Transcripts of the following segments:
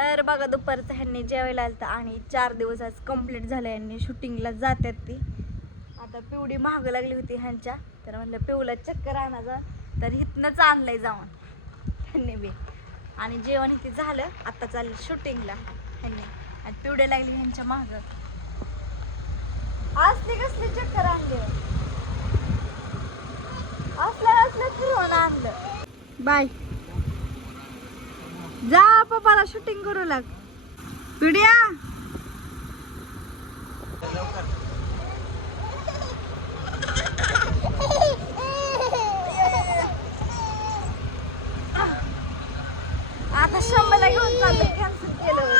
तर बघा दुपारचं ह्यांनी जेवायला आलं आणि चार दिवस आज कंप्लीट झालं यांनी शूटिंगला जातात ती. आता पिवडी महाग लागली होती ह्यांच्या तर म्हणलं पिवला चक्कर आणायचा. तर हिथनंच आणलंय जाऊन ह्यांनी बी. आणि जेवण इथे झालं आता चाललं शूटिंगला ह्यांनी. आणि पिवड्या लागली ह्यांच्या महाग आज ते कसले चक्कर आणले? असल्या असलं फिरवून आणलं. बाय. जा पप्पाला शूटिंग करू लाग. पिढ्या आता शंभरला घेऊन चाललो कॅन्सल केलं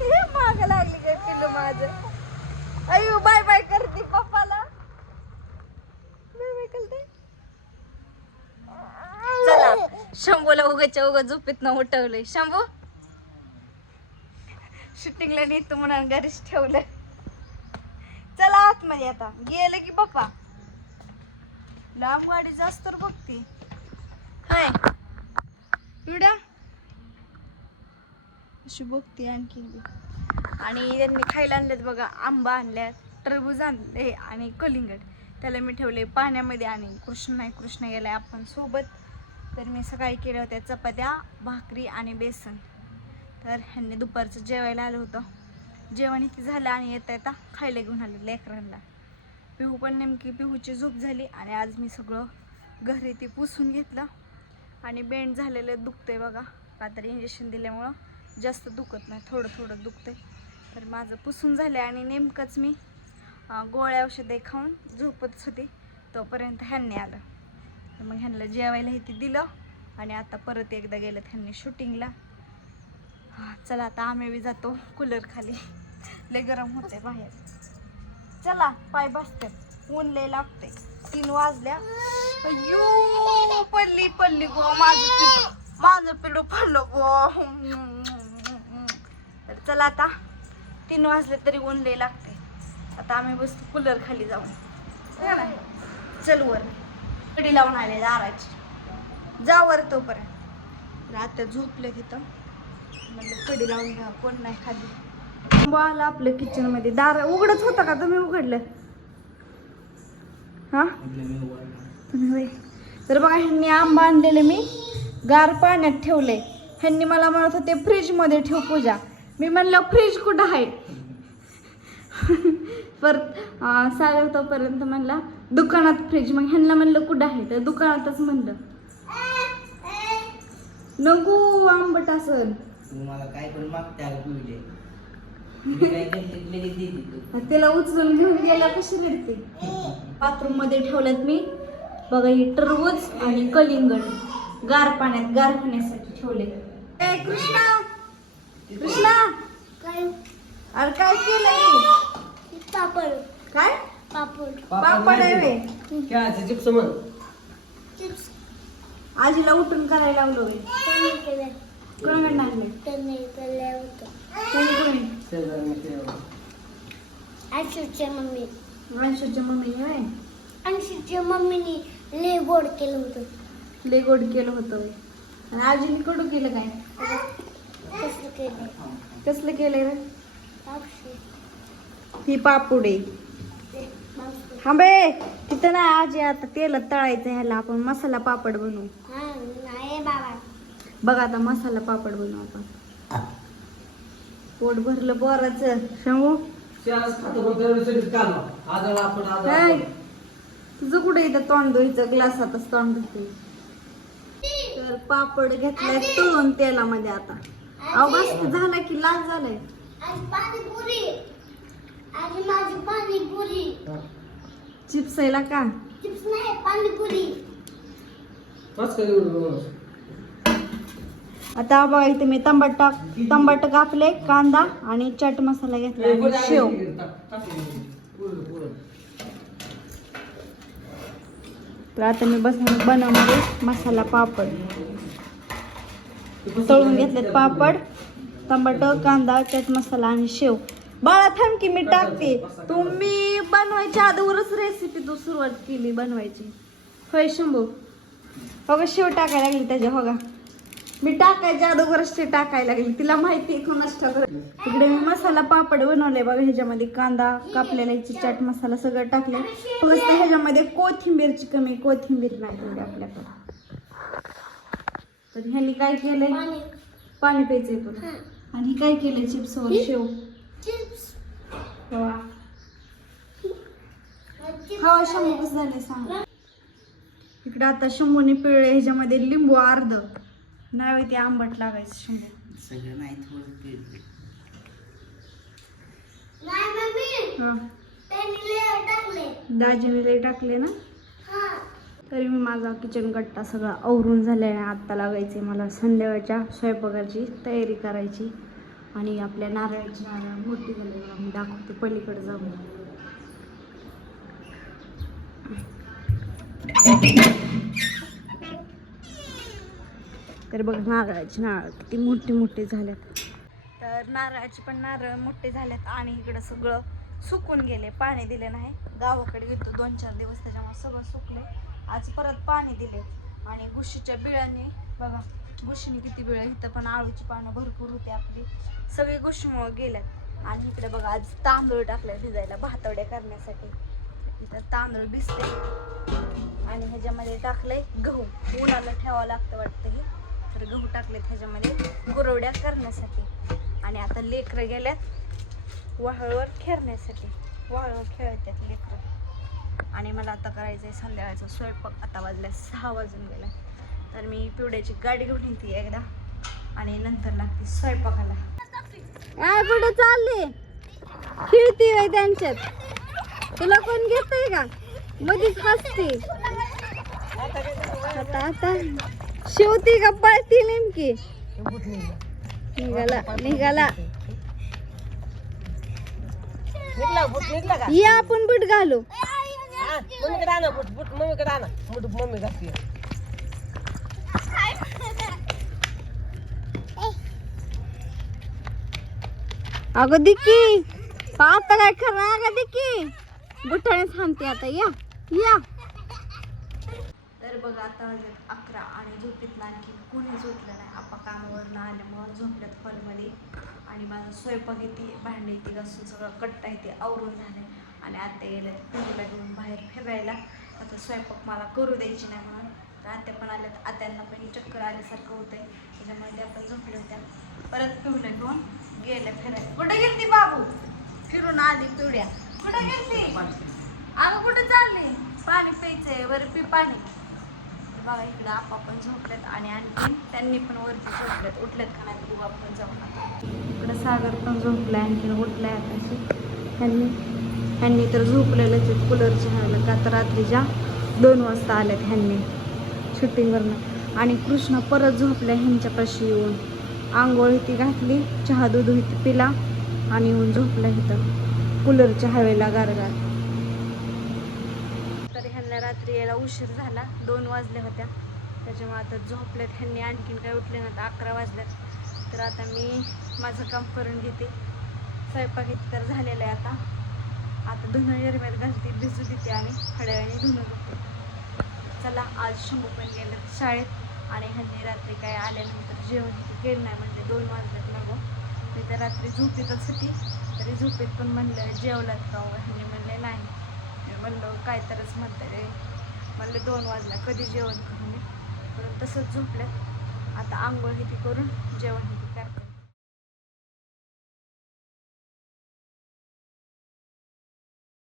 हे माग लागली काय पिल्लू माझं अयो बाय बाय करते पप्पाला बाय बाय करते चला शंभूला उगाच्या उगा झोपेत न उठवलंय. शंभू? शूटिंगला नेतो म्हणून घरीच ठेवलं. चला आतमध्ये आता. गेलं की पप्पा. लांब गाडी जास्त तर बघते. हाय. पिवड्या अशी बघते आणखी आणि त्यांनी खायला आणलेत बघा आंबा आणल्यात टरबूज आणले आणि कलिंगड. त्याला मी ठेवले पाण्यामध्ये आणि कृष्ण नाही कृष्ण गेलाय आपण सोबत. तर मी सकाळी केल्या होत्या चपात्या भाकरी आणि बेसन. तर ह्यांनी दुपारचं जेवायला आलं होतं. जेवण इथे झालं आणि येता येता खायला घेऊन आले लेकरांना. पिहू पण नेमकी पिहूची झोप झाली आणि आज मी सगळं घरी ते पुसून घेतलं. आणि बेंड झालेलं दुखतंय बघा. का तर इंजेक्शन दिल्यामुळं जास्त दुखत नाही थोडं थोडं दुखतंय. तर माझं पुसून झालं आणि नेमकंच मी गोळ्या औषधे खाऊन झोपतच होते. तोपर्यंत ह्यांनी आलं. तर मग ह्यांना जेवायला इथे दिलं. आणि आता परत एकदा गेलं ह्यांनी शूटिंगला. चला आता आम्ही बी जातो कूलर खाली. लय गरम होते बाहेर. चला पाय बसते. ऊन लय लागते तीन वाजल्या. यू पडली पडली गो. माझं पिलू माझं पिलू पडलं गो. तर चला आता. तीन वाजले तरी ऊन लय लागते आता आम्ही बसतो कूलर खाली जाऊन. चल वर. कडी लावून आले दाराची. जा वर तोपर्यंत. रात्र झोपलं तिथं. म्हणलं कडी लावून घ्या कोण नाही खाली. आला आपलं किचनमध्ये. दार उघडच होतं का तुम्ही उघडलं? हा? तर बघा ह्यांनी आंबा आणलेले मी. गार पाण्यात ठेवले. ह्यांनी मला म्हणत होते फ्रीजमध्ये ठेव पूजा. मी म्हणलं फ्रीज कुठं आहे? परत अं, सागर तोपर्यंत म्हणला दुकानात फ्रीज मग ह्यांना म्हणलं कुठं आहे? तर दुकानातच म्हणलं नको आंबट असल तुम्हाला काय पण मागते पिवले काय त्याला उचलून घेऊन गेला कशी रडते बाथरूममध्ये ठेवल्यात मी. बघा ही टरबूज आणि कलिंगड गार पाण्यात गार होण्यासाठी ठेवले. कृष्णा! कृष्णा! अरे काय पापड काय? पापड. पापड आहे व्हय. खेळायचं चिप्स मग चिप्स. आजीला उठून करायला लावलं. त्यांनी केलं त्यांनी केलं होतं कोणी? कोणी मम्मी. अंशूच्या मम्मीने अंशूच्या मम्मीने लय गोड केलं होतं. लय गोड केलं होतं. आणि आजीने कडू केलं काय? कसं केलं कसलं केलंय रे. ही पापुडे ते मावशी हा बे तिथं नाही आजी आता तेलात तळायचं ह्याला आपण मसाला पापड बनवू. हा नाही बाबा. बघ आता मसाला पापड बनवू आपण. पोट भरलं बोराचं शंभू? काय तुझं कुठे इथं तोंड धुईचं ग्लासातच तोंड धुते तर पापड घेतलाय तळून तेलामध्ये आता. अहो बस झाला की लाल झालाय. आज माझी पाणीपुरी. चिप्स आहे का? चिप्स नाही पाणीपुरी. बस आता बघा इथे मी तंबाट टाक तंबाट कापले कांदा आणि चाट मसाला घेतला आणि शेव. तर आता मी बस बनवणार मसाला पापड. तळून घेतलेत पापड टमाट कांदा चाट मसाला आणि शेव. बाळा थांब की मी टाकते. तुम्ही बनवायच्या अगोदरच रेसिपी तू सुरुवात केली बनवायची. होय शंभू. का शेव टाकायला लागली त्याच्या हो का? मी टाकायच्या अगोदरच ते टाकायला लागले. तिला माहिती आहे कोणाच टाकलं तिकडे मी मसाला पापड बनवले बघा ह्याच्यामध्ये कांदा कापलेला याची चाट मसाला सगळं टाकले फक्त ह्याच्यामध्ये कोथिंबीरची कमी कोथिंबीर नाही आपल्याकडे. तर ह्यांनी काय केलंय? पाणी. पाणी प्यायचंय तुला हा. आणि काय केलंय? चिप्स वर शेव. हवा हवा शंभू कसं झाले सांग. इकडे आता शंभूने पिळले ह्याच्यामध्ये लिंबू अर्ध. नाही ते आंबट लागायचं शंभू. सगळं नाही थोडं पिळलं. नाही मम्मी. हा. त्यांनी लेअर टाकले. दाजीने टाकले ना? हा. तरी मी माझा किचन गट्टा सगळा आवरून झाला आहे आत्ता लागायचे मला संध्याकाळच्या स्वयंपाकाची तयारी करायची. आणि आपल्या नारळाची नारळ मोठी झाली आम्ही दाखवतो पलीकडे जाऊन. तर बघा नारळाची नारळ किती मोठी मोठे झाल्यात. तर नारळाचे पण नारळ मोठे झाल्यात आणि इकडं सगळं सुकून गेले. पाणी दिले नाही. गावाकडे गेलो दोन चार दिवस त्याच्यामुळे सगळं सुकले. आज परत पाणी दिले आणि गुशीच्या बिळांनी बघा गोष्टीने किती वेळ इथं पण आळूची पानं भरपूर होते आपली. सगळी गुशीमुळे गेल्यात. आणि इकडे बघा आज तांदूळ टाकले भिजायला भातवड्या करण्यासाठी. इथं तांदूळ भिजते आणि ह्याच्यामध्ये टाकलंय गहू. उन्हाला ठेवावं लागतं वाटतं हे. तर गहू टाकलेत ह्याच्यामध्ये गुरवड्या करण्यासाठी. आणि आता लेकरं गेल्यात वाहळवर खेळण्यासाठी. वाहळवर खेळतात लेकरं. आणि मला आता करायचं आहे संध्याकाळचा स्वयंपाक. आता वाजल्या सहा वाजून गेला तर मी पिवड्याची गाडी घेऊन येते एकदा आणि नंतर लागते स्वयंपाकाला. काय कुठे चालले. खेळती बाई त्यांच्यात. तुला कोण घेतय का? मधीच हसते. आता आता. शेवती का पळती नेमकी? निघाला निघाला. या आपण बुट घालू. मम्मीकडे आणा बुट बुट मम्मीकडे आणा बुट मम्मी घातली अगं दिकी आता काय खरं अगं दिकी? बुटाने थांबते आता या या. तर बघा आता वाजलेत अकरा आणि झोपेत आणखी कुणी झोपलं नाही. आपा कामावरनं आल्यामुळं झोपल्यात हॉलमध्ये आणि माझा स्वयंपाक येते भांडे येते घासून सगळं कट्टा येते आवरून झालंय आणि आत्या गेल्या पिंडीला घेऊन बाहेर फिरायला. आता स्वयंपाक मला करू द्यायची नाही म्हणून. तर आत्या पण आल्यात. आत्यांना पण चक्कर आल्यासारखं होतंय. त्याच्यामुळे त्या पण झोपल्या होत्या. परत पिवल्या घेऊन गेल्या फिरायला. कुठे गेलती बाबू? फिरून आली पिवड्या कुठे गेलती? अगं कुठे चालली? पाणी प्यायचंय बरं पी पाणी. बघा इकडं आपा पण झोपलेत आणि आणखी त्यांनी पण वरती झोपलेत. उठलेत का नाही बघू आपण जाऊ आता. इकडं सागर पण झोपलाय आणखी उठलाय आताशी. त्यांनी ह्यांनी तर झोपलेलंच आहेत. कूलरच्या हवेला का तर रात्रीच्या दोन वाजता आल्यात ह्यांनी. शूटिंगवरनं आणि कृष्ण परत झोपल्या ह्यांच्यापाशी येऊन. आंघोळ ती घातली चहा दूध होती पिला आणि येऊन झोपला इथं कूलरच्या हवेला गारगार. तर ह्यांना रात्री यायला उशीर झाला दोन वाजल्या होत्या. त्याच्यामुळे आता झोपल्यात ह्यांनी आणखीन काय उठले नाही आता अकरा वाजल्यात तर आता मी माझं काम करून घेते. स्वयंपाक इथं तर झालेला आहे आता. आता धुणं एरव्यात घालते भिजू देते आणि थोड्या वेळाने धुणं धुते. चला आज शंभू पण गेलं शाळेत. आणि ह्यांनी रात्री काय आल्यानंतर जेवण हे केलं नाही म्हणजे दोन वाजल्यात नको मी तर रात्री झोपेतच होती. तरी झोपेत पण म्हणलं जेवलात का हो? ह्यांनी म्हणले नाही. मी म्हणलं काय तरच म्हणतं रे. म्हणलं दोन वाजल्या कधी जेवण करू मी? म्हणून तसंच झोपलं आता आंघोळ हे ती करून जेवण